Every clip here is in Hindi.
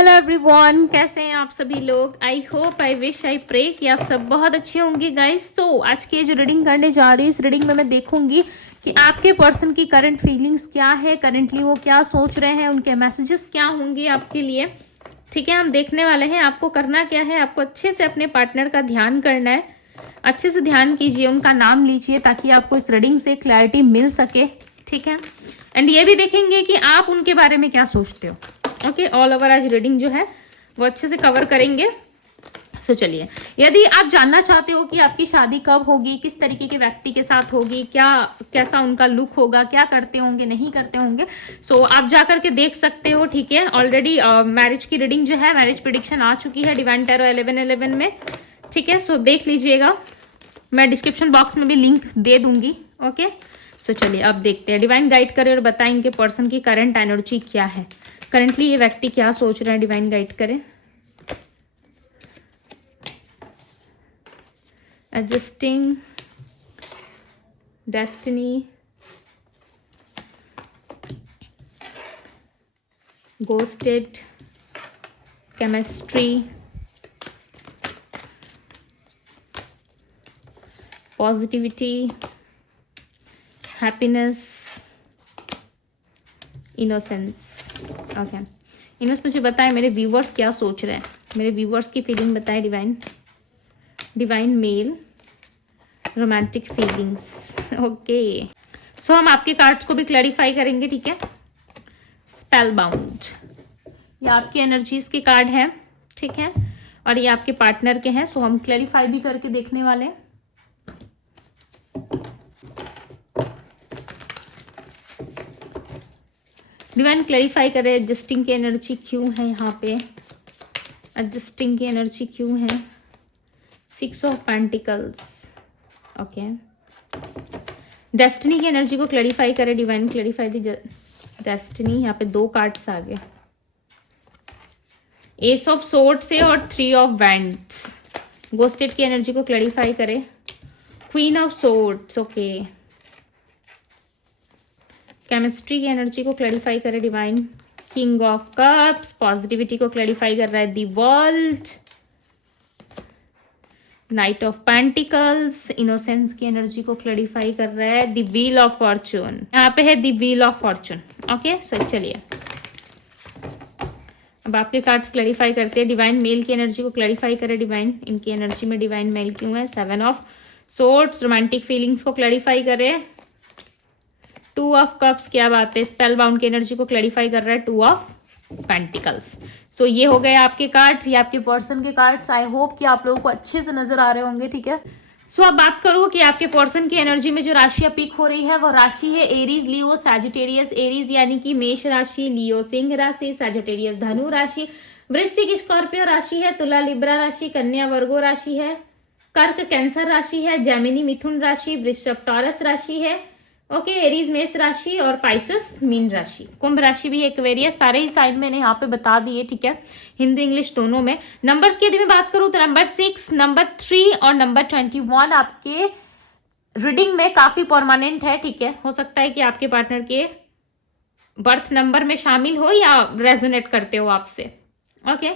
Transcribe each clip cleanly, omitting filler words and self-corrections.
हेलो एवरीवन, कैसे हैं आप सभी लोग। I hope, I wish, I pray कि आप सब बहुत अच्छे होंगे गाइस। तो आज की जो रीडिंग करने जा रही हूँ, इस रीडिंग में मैं देखूंगी कि आपके पर्सन की करंट फीलिंग्स क्या है, करंटली वो क्या सोच रहे हैं, उनके मैसेजेस क्या होंगे आपके लिए। ठीक है, हम देखने वाले हैं। आपको करना क्या है, आपको अच्छे से अपने पार्टनर का ध्यान करना है। अच्छे से ध्यान कीजिए, उनका नाम लीजिए ताकि आपको इस रीडिंग से क्लैरिटी मिल सके। ठीक है, एंड ये भी देखेंगे कि आप उनके बारे में क्या सोचते हो। ओके, ऑल ओवर आज रीडिंग जो है वो अच्छे से कवर करेंगे। सो चलिए, यदि आप जानना चाहते हो कि आपकी शादी कब होगी, किस तरीके के व्यक्ति के साथ होगी, क्या कैसा उनका लुक होगा, क्या करते होंगे, नहीं करते होंगे, सो आप जा करके देख सकते हो। ठीक है, ऑलरेडी मैरिज की रीडिंग जो है, मैरिज प्रिडिक्शन आ चुकी है डिवाइन टैरो 1111 में। ठीक है, सो देख लीजिएगा, मैं डिस्क्रिप्शन बॉक्स में भी लिंक दे दूंगी। ओके, सो चलिए अब देखते हैं। डिवाइन गाइड करे और बताएंगे पर्सन की करंट एनर्जी क्या है, करंटली ये व्यक्ति क्या सोच रहे हैं। डिवाइन गाइड करें। Adjusting, destiny, ghosted, chemistry, positivity, happiness, innocence. Okay, इनमें मुझे बताएं मेरे व्यूवर्स क्या सोच रहे हैं, मेरे व्यूवर्स की फीलिंग बताएं। Divine male, romantic feelings. Okay, so हम आपके कार्ड्स को भी क्लैरिफाई करेंगे। ठीक है, स्पेल बाउंड, ये आपकी एनर्जीज के कार्ड हैं। ठीक है, और ये आपके पार्टनर के हैं। सो हम क्लैरिफाई भी करके देखने वाले हैं। डिवाइन क्लैरिफाई करें एडजस्टिंग की एनर्जी क्यों है यहाँ पे, एडजस्टिंग की एनर्जी क्यों है। 6 ऑफ पेंटिकल्स। ओके, डेस्टिनी की एनर्जी को क्लैरिफाई करें। डिवाइन क्लैरिफाई दी डेस्टिनी। यहाँ पे 2 कार्ड्स आ गए, एस ऑफ सोर्ड से और 3 ऑफ वैंड्स। घोस्टेड की एनर्जी को क्लैरिफाई करें। Queen of swords. Okay, chemistry की एनर्जी को क्लैरिफाई करें divine. King of cups, positivity को क्लैरिफाई कर रहा है the world. Night of pentacles, innocence की एनर्जी को क्लैरिफाई कर रहा है दी व्हील ऑफ फॉर्चून। यहाँ पे है दी व्हील ऑफ फॉर्चून। ओके, सो चलिए अब आपके कार्ड्स क्लैरिफाई करते हैं। डिवाइन मेल की एनर्जी को क्लैरिफाई करें डिवाइन, इनकी एनर्जी में डिवाइन मेल क्यों है। 7 ऑफ सोर्ड्स, रोमांटिक फीलिंग्स को क्लैरिफाई करें। 2 ऑफ कप्स, क्या बात है, स्पेल बाउंड की एनर्जी को क्लैरिफाई कर रहा है 2 ऑफ पेंटिकल्स। सो ये हो गए आपके कार्ड्स, ये आपके पर्सन के कार्ड्स। आई होप कि आप लोगों को अच्छे से नजर आ रहे होंगे। ठीक है, सो अब बात करूँ कि आपके पर्सन की एनर्जी में जो राशियां पिक हो रही है वो राशि है एरीज, लियो, सैजिटेरियस। एरीज यानी कि मेष राशि, लियो सिंह राशि, सैजिटेरियस धनु राशि, वृश्चिक स्कॉर्पियो राशि है, तुला लिब्रा राशि, कन्या वर्गो राशि है, कर्क कैंसर राशि है, जेमिनी मिथुन राशि, वृषभ टॉरस राशि है। ओके, एरीज मेष राशि और पाइसेस मीन राशि, कुंभ राशि भी एक्वेरियस। सारे ही साइड मैंने यहाँ पे बता दिए। ठीक है, हिंदी इंग्लिश दोनों में। नंबर्स की यदि मैं बात करूँ तो नंबर 6, नंबर 3 और नंबर 21 आपके रीडिंग में काफी परमानेंट है। ठीक है, हो सकता है कि आपके पार्टनर के बर्थ नंबर में शामिल हो या रेजोनेट करते हो आपसे। ओके,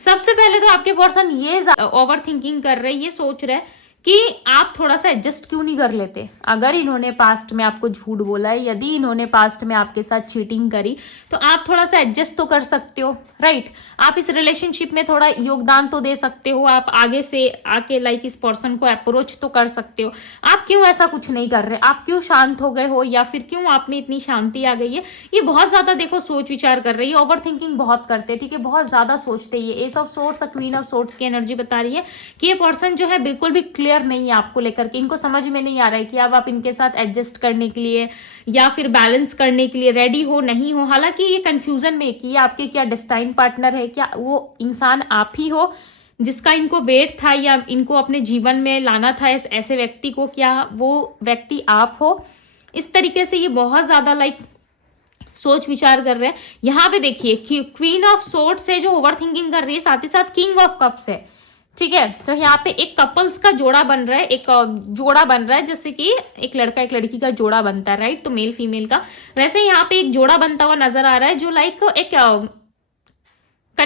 सबसे पहले तो आपके पर्सन ये ओवर थिंकिंग कर रहे, ये सोच रहे कि आप थोड़ा सा एडजस्ट क्यों नहीं कर लेते। अगर इन्होंने पास्ट में आपको झूठ बोला है, यदि इन्होंने पास्ट में आपके साथ चीटिंग करी, तो आप थोड़ा सा एडजस्ट तो कर सकते हो, राइट। आप इस रिलेशनशिप में थोड़ा योगदान तो दे सकते हो। आप आगे से आके इस पर्सन को अप्रोच तो कर सकते हो। आप क्यों ऐसा कुछ नहीं कर रहे, आप क्यों शांत हो गए हो, या फिर क्यों आप में इतनी शांति आ गई है। ये बहुत ज्यादा देखो सोच विचार कर रही है, ओवर थिंकिंग बहुत करते हैं। ठीक है, बहुत ज्यादा सोचते हैं। S of swords, queen of swords की एनर्जी बता रही है कि ये पर्सन जो है बिल्कुल भी क्लियर नहीं है आपको लेकर के। इनको समझ में नहीं आ रहा है कि अब आप इनके साथ एडजस्ट करने के लिए या फिर बैलेंस करने के लिए रेडी हो, नहीं हो। हालांकि ये कंफ्यूजन में कि ये आपके क्या डेस्टाइन पार्टनर है, क्या वो इंसान आप ही हो जिसका इनको वेट था या इनको अपने जीवन में लाना था ऐसे व्यक्ति को, क्या वो व्यक्ति आप हो। इस तरीके से ये बहुत ज्यादा सोच विचार कर रहे हैं। यहाँ पे देखिए क्वीन ऑफ सोर्ड्स है जो ओवर थिंकिंग कर रही है, साथ ही साथ किंग ऑफ कप्स है। ठीक है, तो यहाँ पे एक कपल्स का जोड़ा बन रहा है, एक जोड़ा बन रहा है, जैसे कि एक लड़का एक लड़की का जोड़ा बनता है, राइट। तो मेल फीमेल का वैसे यहाँ पे एक जोड़ा बनता हुआ नजर आ रहा है जो एक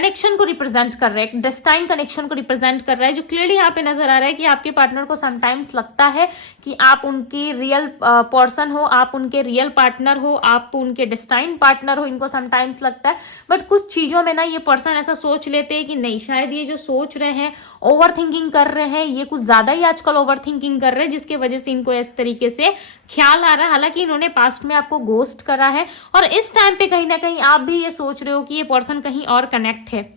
कनेक्शन को रिप्रेजेंट कर रहा है, एक डेस्टाइन कनेक्शन को रिप्रेजेंट कर रहा है, जो क्लियरली यहाँ पे नजर आ रहा है कि आपके पार्टनर को समटाइम्स लगता है कि आप उनकी रियल पर्सन हो, आप उनके रियल पार्टनर हो, आप उनके डेस्टाइन पार्टनर हो, इनको समटाइम्स लगता है। बट कुछ चीजों में ना ये पर्सन ऐसा सोच लेते हैं कि नहीं, शायद ये जो सोच रहे हैं, ओवर थिंकिंग कर रहे हैं, ये कुछ ज्यादा ही आजकल ओवर थिंकिंग कर रहे हैं, जिसकी वजह से इनको इस तरीके से ख्याल आ रहा है। हालांकि इन्होंने पास्ट में आपको घोस्ट करा है और इस टाइम पे कहीं ना कहीं आप भी ये सोच रहे हो कि ये पर्सन कहीं और कनेक्ट है,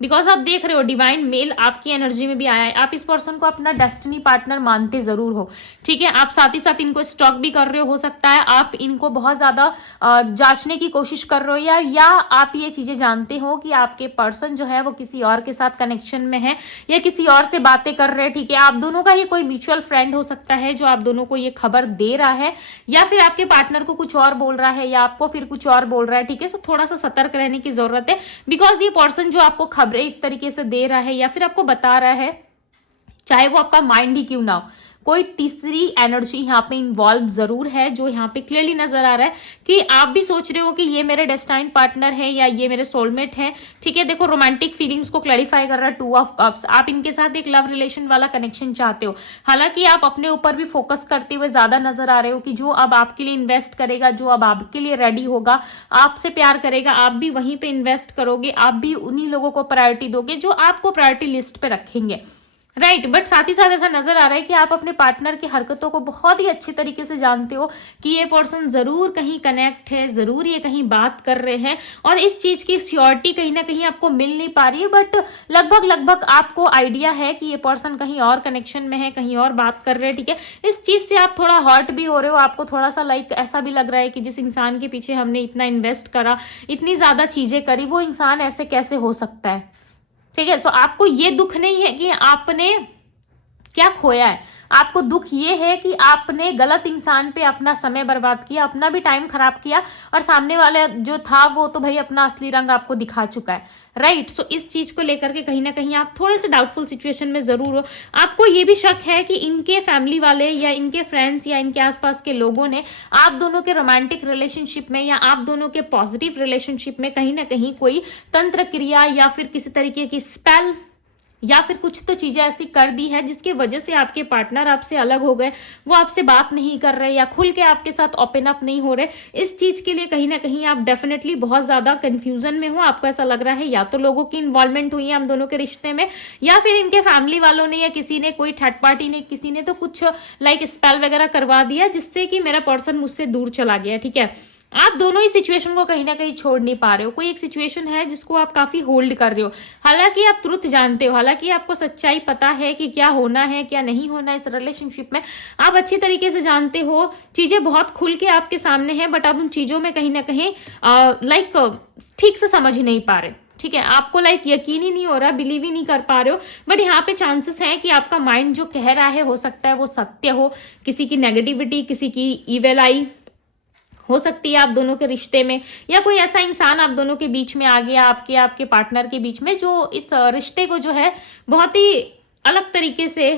बिकॉज आप देख रहे हो डिवाइन मेल आपकी एनर्जी में भी आया है। आप इस पर्सन को अपना डेस्टिनी पार्टनर मानते जरूर हो, ठीक है। आप साथ ही साथ इनको स्टॉक भी कर रहे हो सकता है आप इनको बहुत ज्यादा जांचने की कोशिश कर रहे हो, या आप ये चीजें जानते हो कि आपके पर्सन जो है वो किसी और के साथ कनेक्शन में है या किसी और से बातें कर रहे हैं, ठीक है। आप दोनों का ही कोई म्यूचुअल फ्रेंड हो सकता है जो आप दोनों को ये खबर दे रहा है, या फिर आपके पार्टनर को कुछ और बोल रहा है या आपको फिर कुछ और बोल रहा है, ठीक है। तो थोड़ा सा सतर्क रहने की जरूरत है, बिकॉज ये पर्सन जो आपको खबरें इस तरीके से दे रहा है या फिर आपको बता रहा है, चाहे वो आपका माइंड ही क्यों ना हो, कोई तीसरी एनर्जी यहाँ पे इन्वॉल्व जरूर है, जो यहाँ पे क्लियरली नजर आ रहा है कि आप भी सोच रहे हो कि ये मेरे डेस्टाइन पार्टनर है या ये मेरे सोलमेट है, ठीक है। देखो रोमांटिक फीलिंग्स को क्लैरिफाई कर रहा है 2 ऑफ कप्स। आप इनके साथ एक लव रिलेशन वाला कनेक्शन चाहते हो, हालांकि आप अपने ऊपर भी फोकस करते हुए ज्यादा नजर आ रहे हो कि जो अब आपके लिए इन्वेस्ट करेगा, जो अब आपके लिए रेडी होगा, आपसे प्यार करेगा, आप भी वहीं पे इन्वेस्ट करोगे, आप भी उन्हीं लोगों को प्रायोरिटी दोगे जो आपको प्रायोरिटी लिस्ट पे रखेंगे, राइट। बट साथ ही साथ ऐसा नजर आ रहा है कि आप अपने पार्टनर की हरकतों को बहुत ही अच्छे तरीके से जानते हो कि ये पर्सन जरूर कहीं कनेक्ट है, जरूर ये कहीं बात कर रहे हैं, और इस चीज की श्योरिटी कहीं ना कहीं आपको मिल नहीं पा रही है, बट लगभग आपको आइडिया है कि ये पर्सन कहीं और कनेक्शन में है, कहीं और बात कर रहे हैं, ठीक है। इस चीज से आप थोड़ा हर्ट भी हो रहे हो, आपको थोड़ा सा लाइक ऐसा भी लग रहा है कि जिस इंसान के पीछे हमने इतना इन्वेस्ट करा, इतनी ज्यादा चीजें करी, वो इंसान ऐसे कैसे हो सकता है, ठीक है। सो आपको ये दुख नहीं है कि आपने क्या खोया है, आपको दुख ये है कि आपने गलत इंसान पे अपना समय बर्बाद किया, अपना भी टाइम खराब किया, और सामने वाला जो था वो तो भाई अपना असली रंग आपको दिखा चुका है, राइट। सो इस चीज को लेकर के कहीं ना कहीं आप थोड़े से डाउटफुल सिचुएशन में जरूर हो। आपको ये भी शक है कि इनके फैमिली वाले या इनके फ्रेंड्स या इनके आसपास के लोगों ने आप दोनों के रोमांटिक रिलेशनशिप में या आप दोनों के पॉजिटिव रिलेशनशिप में कहीं ना कहीं कोई तंत्र क्रिया या फिर किसी तरीके की स्पेल या फिर कुछ तो चीजें ऐसी कर दी है जिसकी वजह से आपके पार्टनर आपसे अलग हो गए, वो आपसे बात नहीं कर रहे या खुल के आपके साथ ओपन अप नहीं हो रहे। इस चीज के लिए कहीं ना कहीं आप डेफिनेटली बहुत ज्यादा कंफ्यूजन में हो। आपको ऐसा लग रहा है या तो लोगों की इन्वॉल्वमेंट हुई है हम दोनों के रिश्ते में, या फिर इनके फैमिली वालों ने या किसी ने, कोई थर्ड पार्टी ने, किसी ने तो कुछ लाइक स्पेल वगैरह करवा दिया जिससे कि मेरा पर्सन मुझसे दूर चला गया, ठीक है। आप दोनों ही सिचुएशन को कहीं ना कहीं छोड़ नहीं पा रहे हो। कोई एक सिचुएशन है जिसको आप काफी होल्ड कर रहे हो, हालांकि आप ट्रुथ जानते हो, हालांकि आपको सच्चाई पता है कि क्या होना है क्या नहीं होना इस रिलेशनशिप में, आप अच्छी तरीके से जानते हो, चीजें बहुत खुल के आपके सामने हैं, बट आप उन चीजों में कहीं ना कहीं लाइक ठीक से समझ नहीं पा रहे, ठीक है। आपको लाइक यकीन ही नहीं हो रहा, बिलीव ही नहीं कर पा रहे हो, बट यहाँ पे चांसेस हैं कि आपका माइंड जो कह रहा है हो सकता है वो सत्य हो। किसी की नेगेटिविटी, किसी की इविल आई हो सकती है आप दोनों के रिश्ते में, या कोई ऐसा इंसान आप दोनों के बीच में आ गया, आपके पार्टनर के बीच में, जो इस रिश्ते को जो है बहुत ही अलग तरीके से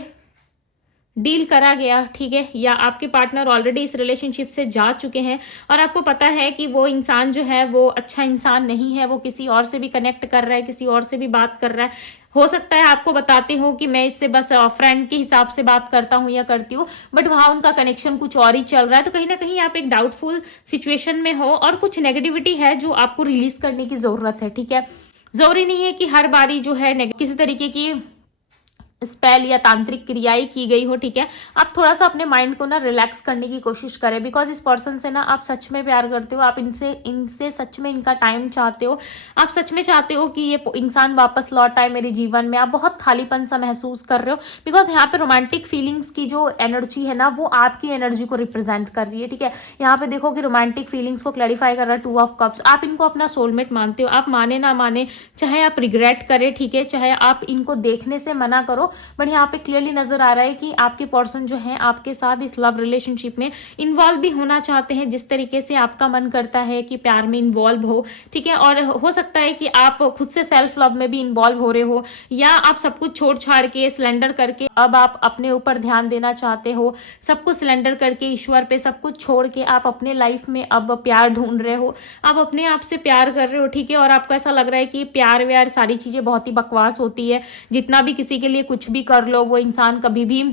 डील करा गया, ठीक है। या आपके पार्टनर ऑलरेडी इस रिलेशनशिप से जा चुके हैं और आपको पता है कि वो इंसान जो है वो अच्छा इंसान नहीं है, वो किसी और से भी कनेक्ट कर रहा है, किसी और से भी बात कर रहा है। हो सकता है आपको बताते हो कि मैं इससे बस फ्रेंड के हिसाब से बात करता हूँ या करती हूँ, बट वहाँ उनका कनेक्शन कुछ और ही चल रहा है। तो कहीं ना कहीं आप एक डाउटफुल सिचुएशन में हो और कुछ नेगेटिविटी है जो आपको रिलीज करने की जरूरत है, ठीक है। जरूरी नहीं है कि हर बारी जो है किसी तरीके की स्पेल या तांत्रिक क्रियाएं की गई हो, ठीक है। आप थोड़ा सा अपने माइंड को ना रिलैक्स करने की कोशिश करें, बिकॉज इस पर्सन से ना आप सच में प्यार करते हो, आप इनसे सच में इनका टाइम चाहते हो, आप सच में चाहते हो कि ये इंसान वापस लौट आए मेरे जीवन में। आप बहुत खालीपन सा महसूस कर रहे हो, बिकॉज यहाँ पे रोमांटिक फीलिंग्स की जो एनर्जी है ना वो आपकी एनर्जी को रिप्रेजेंट कर रही है, ठीक है। यहाँ पे देखो कि रोमांटिक फीलिंग्स को क्लैरिफाई कर रहा है 2 ऑफ कप्स। आप इनको अपना सोलमेट मानते हो, आप माने ना माने, चाहे आप रिग्रेट करें, ठीक है, चाहे आप इनको देखने से मना करो, लो, बट यहाँ पे क्लियरली नजर आ रहा है कि आपके पर्सन जो है आपके साथ इस लव रिलेशनशिप में इन्वॉल्व भी होना चाहते हैं, जिस तरीके से आपका मन करता है कि प्यार में इन्वॉल्व हो, ठीक है। और हो सकता है कि आप खुद से सेल्फ लव में भी इन्वॉल्व हो रहे हो, या आप सब कुछ छोड़ छाड़ के सिलेंडर करके अब आप अपने ऊपर ध्यान देना चाहते हो, सब कुछ सिलेंडर करके ईश्वर पे सब कुछ छोड़ के आप अपने लाइफ में अब प्यार ढूंढ रहे हो, आप अपने आप से प्यार कर रहे हो, ठीक है। और आपको ऐसा लग रहा है कि प्यार व्यार सारी चीजें बहुत ही बकवास होती है, जितना भी किसी के लिए कुछ भी कर लो वो इंसान कभी भी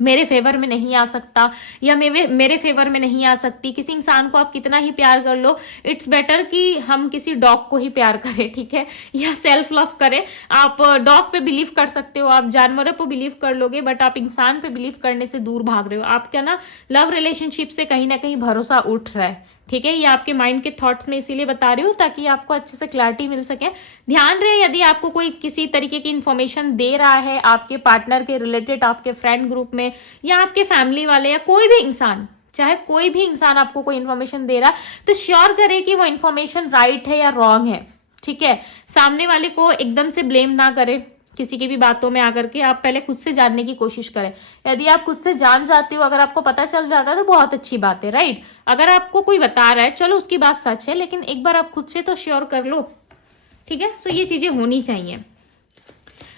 मेरे फेवर में नहीं आ सकता, या मेरे फेवर में नहीं आ सकती। किसी इंसान को आप कितना ही प्यार कर लो, इट्स बेटर कि हम किसी डॉग को ही प्यार करें, ठीक है, या सेल्फ लव करें। आप डॉग पे बिलीव कर सकते हो, आप जानवरों पे बिलीव कर लोगे, बट आप इंसान पे बिलीव करने से दूर भाग रहे हो। आप क्या ना लव रिलेशनशिप से कहीं ना कहीं भरोसा उठ रहा है, ठीक है। ये आपके माइंड के थॉट्स में इसीलिए बता रही हूँ ताकि आपको अच्छे से क्लैरिटी मिल सके। ध्यान रहे, यदि आपको कोई किसी तरीके की इन्फॉर्मेशन दे रहा है आपके पार्टनर के रिलेटेड, आपके फ्रेंड ग्रुप में या आपके फैमिली वाले या कोई भी इंसान, चाहे कोई भी इंसान आपको कोई इन्फॉर्मेशन दे रहा है, तो श्योर करें कि वो इन्फॉर्मेशन राइट है या रॉन्ग है, ठीक है। सामने वाले को एकदम से ब्लेम ना करें किसी की भी बातों में आकर के, आप पहले खुद से जानने की कोशिश करें। यदि आप खुद से जान जाते हो, अगर आपको पता चल जाता है तो बहुत अच्छी बात है, राइट। अगर आपको कोई बता रहा है चलो उसकी बात सच है, लेकिन एक बार आप खुद से तो श्योर कर लो, ठीक है। सो ये चीजें होनी चाहिए।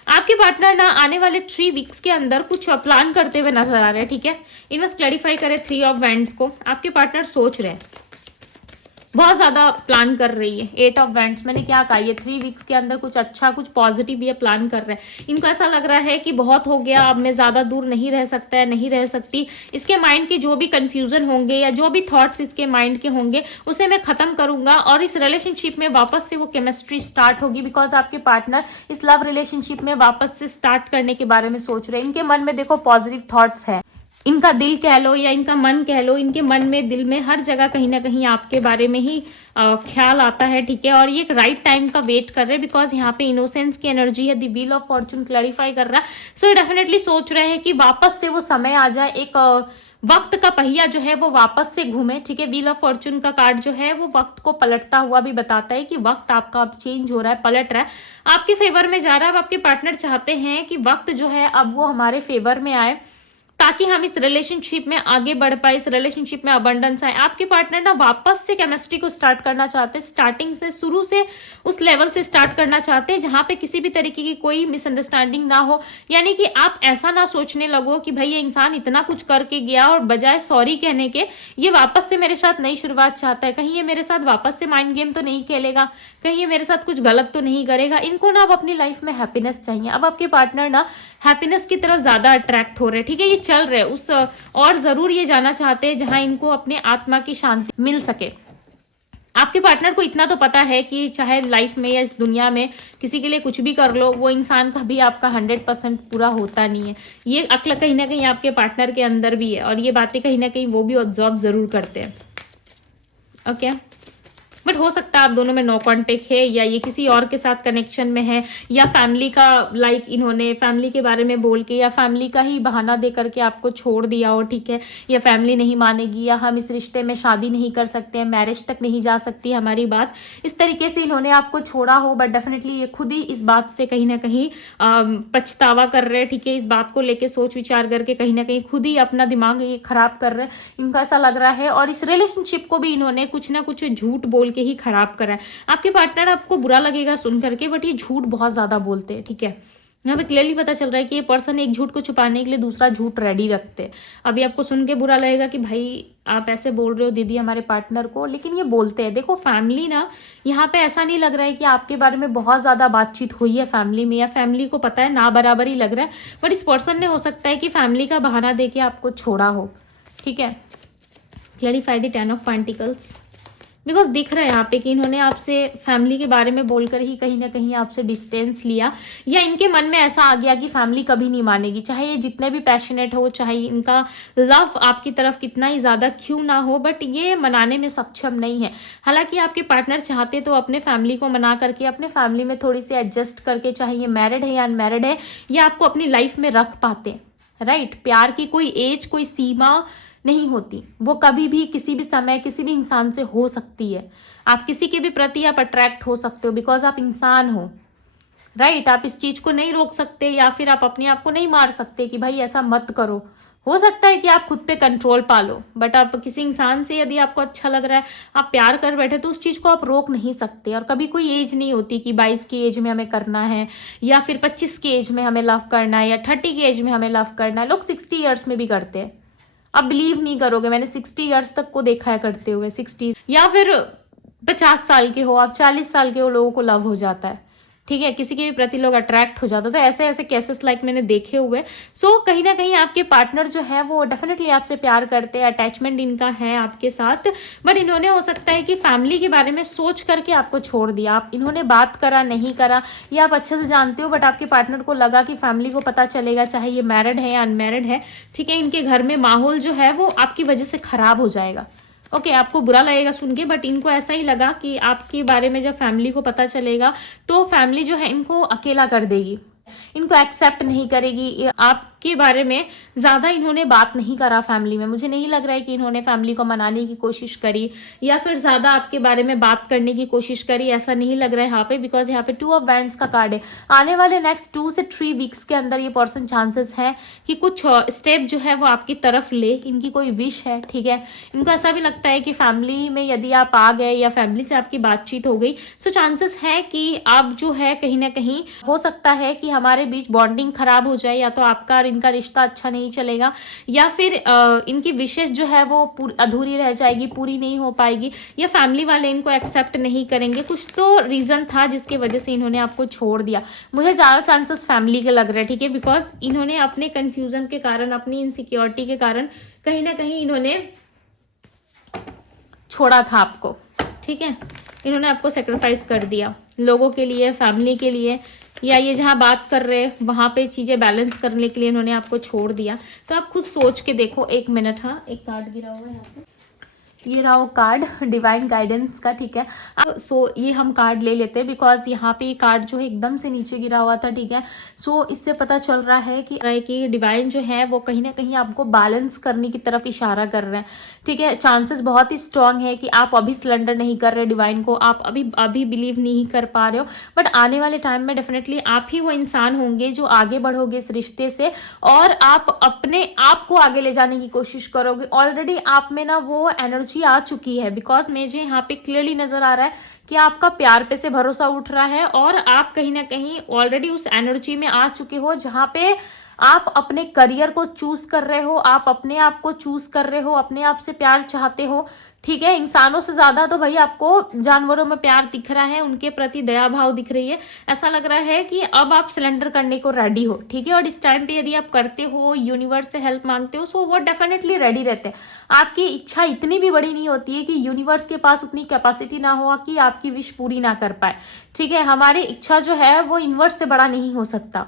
आपके पार्टनर ना आने वाले 3 वीक्स के अंदर कुछ प्लान करते हुए नजर आ रहे हैं, ठीक है। इन्वेस्ट क्लैरिफाई करें 3 ऑफ वैंड्स को। आपके पार्टनर सोच रहे हैं, बहुत ज्यादा प्लान कर रही है। 8 ऑफ वैंड्स, मैंने क्या कहा, ये 3 वीक्स के अंदर कुछ अच्छा कुछ पॉजिटिव ये प्लान कर रहे हैं। इनको ऐसा लग रहा है कि बहुत हो गया, अब मैं ज्यादा दूर नहीं रह सकता है, नहीं रह सकती। इसके माइंड के जो भी कंफ्यूजन होंगे या जो भी थॉट्स इसके माइंड के होंगे उसे मैं खत्म करूंगा, और इस रिलेशनशिप में वापस से वो केमिस्ट्री स्टार्ट होगी। बिकॉज आपके पार्टनर इस लव रिलेशनशिप में वापस से स्टार्ट करने के बारे में सोच रहे हैं। इनके मन में देखो पॉजिटिव थॉट्स है, इनका दिल कह लो या इनका मन कह लो, इनके मन में दिल में हर जगह कहीं ना कहीं आपके बारे में ही ख्याल आता है, ठीक है। और ये एक राइट टाइम का वेट कर रहे हैं, बिकॉज यहाँ पे इनोसेंस की एनर्जी है, the wheel of Fortune clarify कर रहा है। सो ये डेफिनेटली सोच रहे हैं कि वापस से वो समय आ जाए, एक वक्त का पहिया जो है वो वापस से घूमे, ठीक है। व्हील ऑफ फॉर्चून का कार्ड जो है वो वक्त को पलटता हुआ भी बताता है कि वक्त आपका अब चेंज हो रहा है, पलट रहा है, आपके फेवर में जा रहा है। अब आपके पार्टनर चाहते हैं कि वक्त जो है अब वो हमारे फेवर में आए, ताकि हम इस रिलेशनशिप में आगे बढ़ पाए, इस रिलेशनशिप में अबंडेंस आए। आपके पार्टनर ना वापस से केमिस्ट्री को स्टार्ट करना चाहते हैं, स्टार्टिंग से, शुरू से उस लेवल से स्टार्ट करना चाहते हैं जहां पे किसी भी तरीके की कोई मिसअंडरस्टैंडिंग ना हो। यानी कि आप ऐसा ना सोचने लगो कि भाई ये इंसान इतना कुछ करके गया और बजाय सॉरी कहने के ये वापस से मेरे साथ नई शुरुआत चाहता है, कहीं ये मेरे साथ वापस से माइंड गेम तो नहीं खेलेगा, कहीं ये मेरे साथ कुछ गलत तो नहीं करेगा। इनको ना अब अपनी लाइफ में हैप्पीनेस चाहिए। अब आपके पार्टनर ना हैप्पीनेस की तरफ ज्यादा अट्रैक्ट हो रहे हैं, ठीक है। ये चल रहे उस और जरूर ये जाना चाहते हैं जहां इनको अपने आत्मा की शांति मिल सके। आपके पार्टनर को इतना तो पता है कि चाहे लाइफ में या इस दुनिया में किसी के लिए कुछ भी कर लो, वो इंसान कभी आपका 100% पूरा होता नहीं है। ये अक्ल कहीं ना कहीं आपके पार्टनर के अंदर भी है, और ये बातें कहीं ना कहीं वो भी ऑब्जर्व जरूर करते हैं, ओके। बट हो सकता है आप दोनों में नो कांटेक्ट है, या ये किसी और के साथ कनेक्शन में है, या फैमिली का इन्होंने फैमिली के बारे में बोल के या फैमिली का ही बहाना दे करके आपको छोड़ दिया हो, ठीक है। या फैमिली नहीं मानेगी, या हम इस रिश्ते में शादी नहीं कर सकते हैं, मैरिज तक नहीं जा सकती हमारी बात, इस तरीके से इन्होंने आपको छोड़ा हो। बट डेफिनेटली ये खुद ही इस बात से कहीं ना कहीं पछतावा कर रहे हैं, ठीक है। इस बात को लेके सोच विचार करके कहीं ना कहीं खुद ही अपना दिमाग ये खराब कर रहे हैं, इनको ऐसा लग रहा है। और इस रिलेशनशिप को भी इन्होंने कुछ ना कुछ झूठ बोल के ही खराब करा है। आपके पार्टनर, आपको बुरा लगेगा सुन करके, बट ये झूठ बहुत ज्यादा बोलते हैं, ठीक है। यहाँ पे क्लियरली पता चल रहा है कि ये पर्सन एक झूठ को छुपाने के लिए दूसरा झूठ रेडी रखते हैं। अभी आपको सुन के बुरा लगेगा कि भाई आप ऐसे बोल रहे हो दीदी हमारे पार्टनर को, लेकिन ये बोलते हैं। देखो फैमिली ना, यहाँ पे ऐसा नहीं लग रहा है कि आपके बारे में बहुत ज्यादा बातचीत हुई है फैमिली में, या फैमिली को पता है, ना बराबर ही लग रहा है। बट इस पर्सन ने हो सकता है कि फैमिली का बहाना दे के आपको छोड़ा हो, ठीक है। Clarify the 10 of pentacles, because दिख रहा है यहाँ पे कि इन्होंने आपसे फैमिली के बारे में बोलकर ही कहीं ना कहीं आपसे डिस्टेंस लिया, या इनके मन में ऐसा आ गया कि फैमिली कभी नहीं मानेगी, चाहे ये जितने भी पैशनेट हो, चाहे इनका लव आपकी तरफ कितना ही ज़्यादा क्यों ना हो, बट ये मनाने में सक्षम नहीं है। हालांकि आपके पार्टनर चाहते तो अपने फैमिली को मना करके अपने फैमिली में थोड़ी सी एडजस्ट करके, चाहे ये मैरिड है या अनमैरिड है, ये आपको अपनी लाइफ में रख पाते, राइट। प्यार की कोई एज, कोई सीमा नहीं होती, वो कभी भी किसी भी समय किसी भी इंसान से हो सकती है। आप किसी के भी प्रति आप अट्रैक्ट हो सकते हो, बिकॉज आप इंसान हो, राइट। आप इस चीज को नहीं रोक सकते या फिर आप अपने आप को नहीं मार सकते कि भाई ऐसा मत करो। हो सकता है कि आप खुद पे कंट्रोल पा लो, बट आप किसी इंसान से यदि आपको अच्छा लग रहा है, आप प्यार कर बैठे, तो उस चीज को आप रोक नहीं सकते। और कभी कोई एज नहीं होती कि 22 की एज में हमें करना है, या फिर 25 की एज में हमें लव करना है, या 30 की एज में हमें लव करना है। लोग 60 ईयर्स में भी करते हैं। आप बिलीव नहीं करोगे, मैंने 60 ईयर्स तक को देखा है करते हुए। 60 या फिर 50 साल के हो आप, 40 साल के हो, लोगों को लव हो जाता है, ठीक है, किसी के भी प्रति लोग अट्रैक्ट हो जाते हैं। तो ऐसे ऐसे केसेस लाइक मैंने देखे हुए। सो कहीं ना कहीं आपके पार्टनर जो है वो डेफिनेटली आपसे प्यार करते हैं, अटैचमेंट इनका है आपके साथ, बट इन्होंने हो सकता है कि फैमिली के बारे में सोच करके आपको छोड़ दिया। आप इन्होंने बात करा नहीं करा, ये आप अच्छे से जानते हो, बट आपके पार्टनर को लगा कि फैमिली को पता चलेगा, चाहे ये मैरिड है या अनमैरिड है, ठीक है, इनके घर में माहौल जो है वो आपकी वजह से खराब हो जाएगा। ओके, आपको बुरा लगेगा सुन के, बट इनको ऐसा ही लगा कि आपके बारे में जब फैमिली को पता चलेगा तो फैमिली जो है इनको अकेला कर देगी, इनको एक्सेप्ट नहीं करेगी। आपके बारे में ज़्यादा इन्होंने बात नहीं करा फैमिली में। मुझे नहीं लग रहा है कि इन्होंने फैमिली को मनाने की कोशिश करी या फिर ज़्यादा आपके बारे में बात करने की कोशिश करी, ऐसा नहीं लग रहा है यहाँ पे, बिकॉज यहाँ पे 2 ऑफ वैंड्स का कार्ड है। आने वाले नेक्स्ट 2 से 3 वीक्स के अंदर ये पर्सन चांसेस है कि कुछ स्टेप जो है वो आपकी तरफ ले, इनकी कोई विश है, ठीक है। इनको ऐसा भी लगता है कि फैमिली में यदि आप आ गए या फैमिली से आपकी बातचीत हो गई, सो चांसेस है कि आप जो है कहीं ना कहीं हो सकता है कि हमारे बीच बॉन्डिंग खराब हो जाए, या तो आपका और इनका रिश्ता अच्छा नहीं चलेगा, या फिर इनकी विशेष जो है वो अधूरी रह जाएगी, पूरी नहीं हो पाएगी, या फैमिली वाले इनको एक्सेप्ट नहीं करेंगे। कुछ तो रीजन था जिसकी वजह से इन्होंने आपको छोड़ दिया। मुझे ज़्यादा चांसेस फैमिली के लग रहे हैं, ठीक है, बिकॉज इन्होंने अपने कंफ्यूजन के कारण, अपनी इनसिक्योरिटी के कारण कहीं ना कहीं इन्होंने छोड़ा था आपको, ठीक है। इन्होंने आपको सेक्रीफाइस कर दिया लोगों के लिए, फैमिली के लिए, या ये जहाँ बात कर रहे हैं वहाँ पे चीज़ें बैलेंस करने के लिए इन्होंने आपको छोड़ दिया। तो आप खुद सोच के देखो। 1 मिनट, हाँ, एक कार्ड गिरा हुआ है यहाँ पे, ये रहा वो कार्ड डिवाइन गाइडेंस का, ठीक है। सो ये हम कार्ड ले लेते हैं बिकॉज यहाँ पे ये कार्ड जो है एकदम से नीचे गिरा हुआ था, ठीक है। सो इससे पता चल रहा है कि डिवाइन जो है वो कहीं ना कहीं आपको बैलेंस करने की तरफ इशारा कर रहे हैं, ठीक है। चांसेस बहुत ही स्ट्रांग है कि आप अभी सिलेंडर नहीं कर रहे डिवाइन को, आप अभी बिलीव नहीं कर पा रहे हो, बट आने वाले टाइम में डेफिनेटली आप ही वो इंसान होंगे जो आगे बढ़ोगे इस रिश्ते से, और आप अपने आप को आगे ले जाने की कोशिश करोगे। ऑलरेडी आप में ना वो एनर्जी आ चुकी है, बिकॉज मुझे यहाँ पे क्लियरली नजर आ रहा है कि आपका प्यार पे से भरोसा उठ रहा है, और आप कहीं ना कहीं ऑलरेडी उस एनर्जी में आ चुके हो जहाँ पे आप अपने करियर को चूज कर रहे हो, आप अपने आप को चूज कर रहे हो, अपने आप से प्यार चाहते हो, ठीक है। इंसानों से ज्यादा तो भाई आपको जानवरों में प्यार दिख रहा है, उनके प्रति दया भाव दिख रही है। ऐसा लग रहा है कि अब आप सिलेंडर करने को रेडी हो, ठीक है। और इस टाइम पे यदि आप करते हो, यूनिवर्स से हेल्प मांगते हो, सो वो डेफिनेटली रेडी रहते हैं। आपकी इच्छा इतनी भी बड़ी नहीं होती है कि यूनिवर्स के पास उतनी कैपेसिटी ना हो कि आपकी विश पूरी ना कर पाए, ठीक है। हमारी इच्छा जो है वो यूनिवर्स से बड़ा नहीं हो सकता,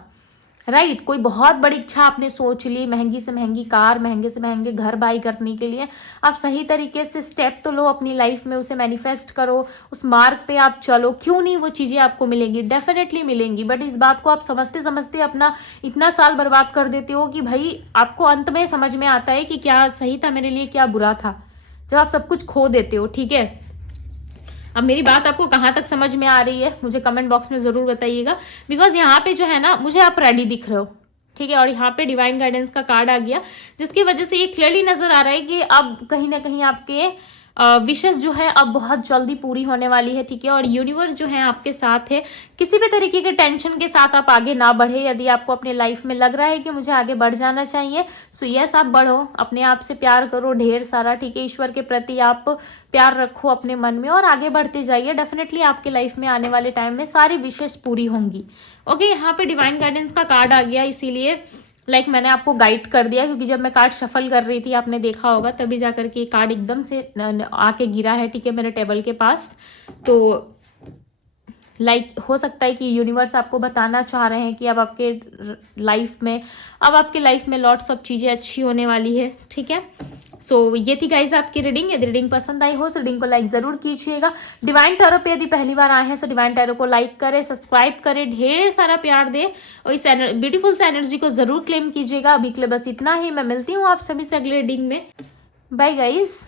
राइट। कोई बहुत बड़ी इच्छा आपने सोच ली, महंगी से महंगी कार, महंगे से महंगे घर बाई करने के लिए, आप सही तरीके से स्टेप तो लो अपनी लाइफ में, उसे मैनिफेस्ट करो, उस मार्ग पे आप चलो। क्यों नहीं वो चीज़ें आपको मिलेंगी, डेफिनेटली मिलेंगी, बट इस बात को आप समझते समझते अपना इतना साल बर्बाद कर देते हो कि भाई आपको अंत में समझ में आता है कि क्या सही था मेरे लिए, क्या बुरा था, जब आप सब कुछ खो देते हो, ठीक है। अब मेरी बात आपको कहाँ तक समझ में आ रही है मुझे कमेंट बॉक्स में ज़रूर बताइएगा, बिकॉज यहाँ पे जो है ना मुझे आप रेडी दिख रहे हो, ठीक है। और यहाँ पे डिवाइन गाइडेंस का कार्ड आ गया, जिसकी वजह से ये क्लियरली नजर आ रहा है कि अब कहीं ना कहीं आपके विशेष जो है अब बहुत जल्दी पूरी होने वाली है, ठीक है। और यूनिवर्स जो है आपके साथ है। किसी भी तरीके के टेंशन के साथ आप आगे ना बढ़े। यदि आपको अपने लाइफ में लग रहा है कि मुझे आगे बढ़ जाना चाहिए, सो यस आप बढ़ो, अपने आप से प्यार करो ढेर सारा, ठीक है। ईश्वर के प्रति आप प्यार रखो अपने मन में और आगे बढ़ते जाइए। डेफिनेटली आपके लाइफ में आने वाले टाइम में सारी विशेष पूरी होंगी। ओके, यहाँ पे डिवाइन गाइडेंस का कार्ड आ गया, इसीलिए मैंने आपको गाइड कर दिया, क्योंकि जब मैं कार्ड शफल कर रही थी आपने देखा होगा, तभी जाकर के कार्ड एकदम से आके गिरा है, ठीक है, मेरे टेबल के पास। तो हो सकता है कि यूनिवर्स आपको बताना चाह रहे हैं कि अब आपके लाइफ में लॉट्स ऑफ चीज़ें अच्छी होने वाली है, ठीक है। सो ये थी गाइज आपकी रीडिंग। यदि रीडिंग पसंद आई हो तो रीडिंग को लाइक जरूर कीजिएगा। डिवाइन टैरो पे यदि पहली बार आए हैं तो डिवाइन टैरो को लाइक करें, सब्सक्राइब करें, ढेर सारा प्यार दें और इस ब्यूटीफुल से एनर्जी को जरूर क्लेम कीजिएगा। अभी के लिए बस इतना ही। मैं मिलती हूँ आप सभी से अगले रीडिंग में। Bye guys.